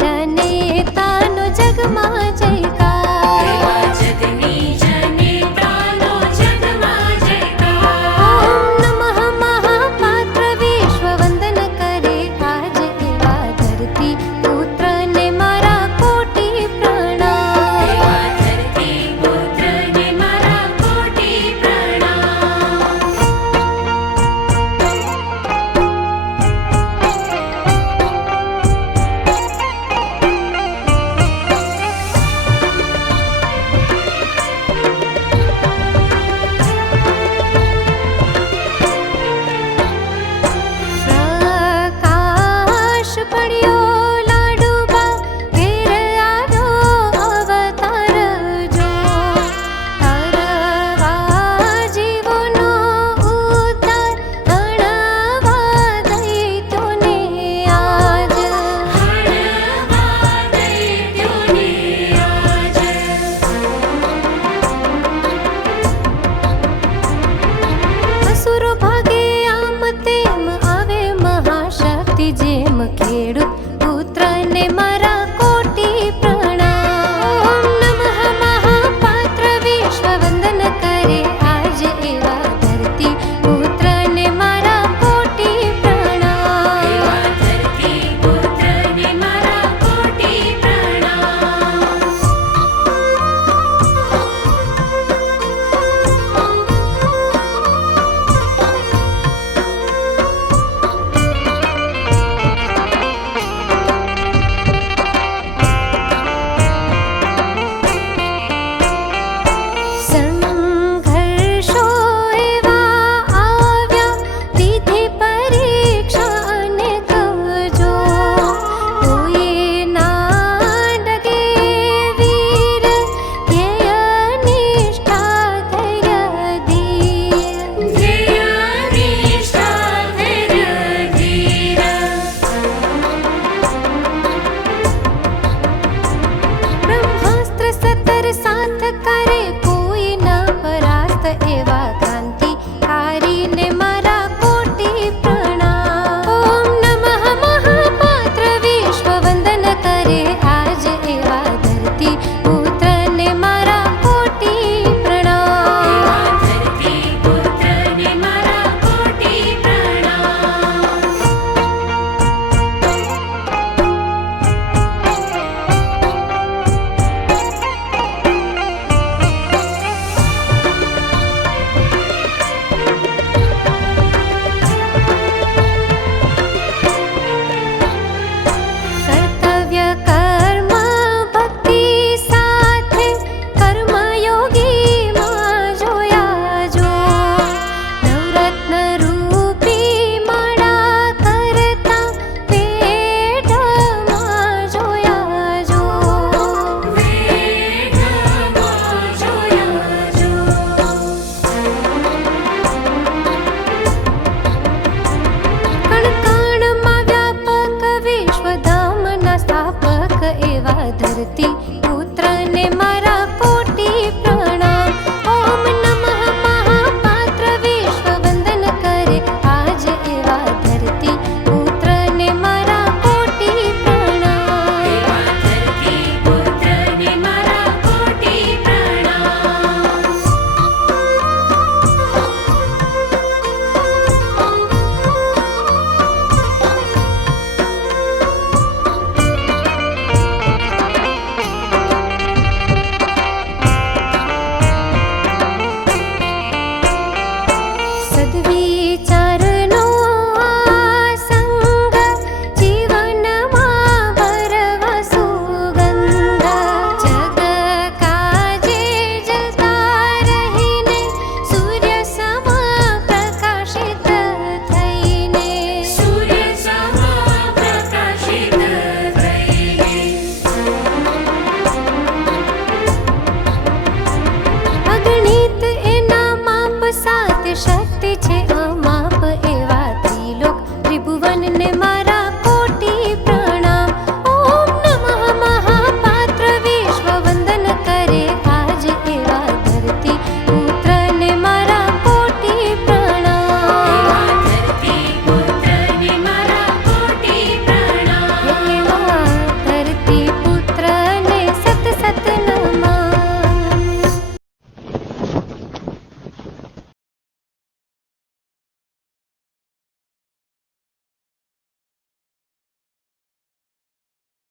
જનેતાનો જગમાં જયકાર. ઓમ નમઃ મહાપાત્ર વિશ્વ વંદન કરે આજ એવા ધરતી પુત્રને મારા કોટી પ્રણામ. પ્રકાશ પડ્યો લાડુબા ઘેર આવ્યો અવતાર જો. કરવા જીવોનો ઉદ્ધાર ગણવા દૈત્યોને આજ. અસુરો ભાગે આમ તેમ આવે મહાશક્તિ જેમ ખેડૂત પુત્રને મારા કોટી પ્રણામ. ઓમ નમઃ મહાપાત્ર વિશ્વ વંદન કરે આજ એવા ધરતી પુત્રને મારા કોટી પ્રણામ. સંઘર્ષો એવા આવ્યા દીધી પરીક્ષા અનેક જો. કોઈ ના ડગે વીર ધ્યેય નિષ્ઠા ધૈર્ય બ્રહ્માસ્ત્ર સતર સાથ કરે કોઈ ન પરાસ્ત એવા ક્રાંતિકારીને મારા કોટી પ્રણામ. ઓમ નમઃ મહાપાત્ર વિશ્વ વંદન કરે આજ એવા ધરતી પુત્રને મારા કોટી પ્રણામ. કર્તવ્ય કર્મ ભક્તિ સાથે કર્મયોગીમાં જોયા જો. નવરત્ન રૂપી માળા કરતા પેટમાં જોયા જો. કણ કણમાં વ્યાપક વિશ્વધામના સ્થાપક એવા ધરતી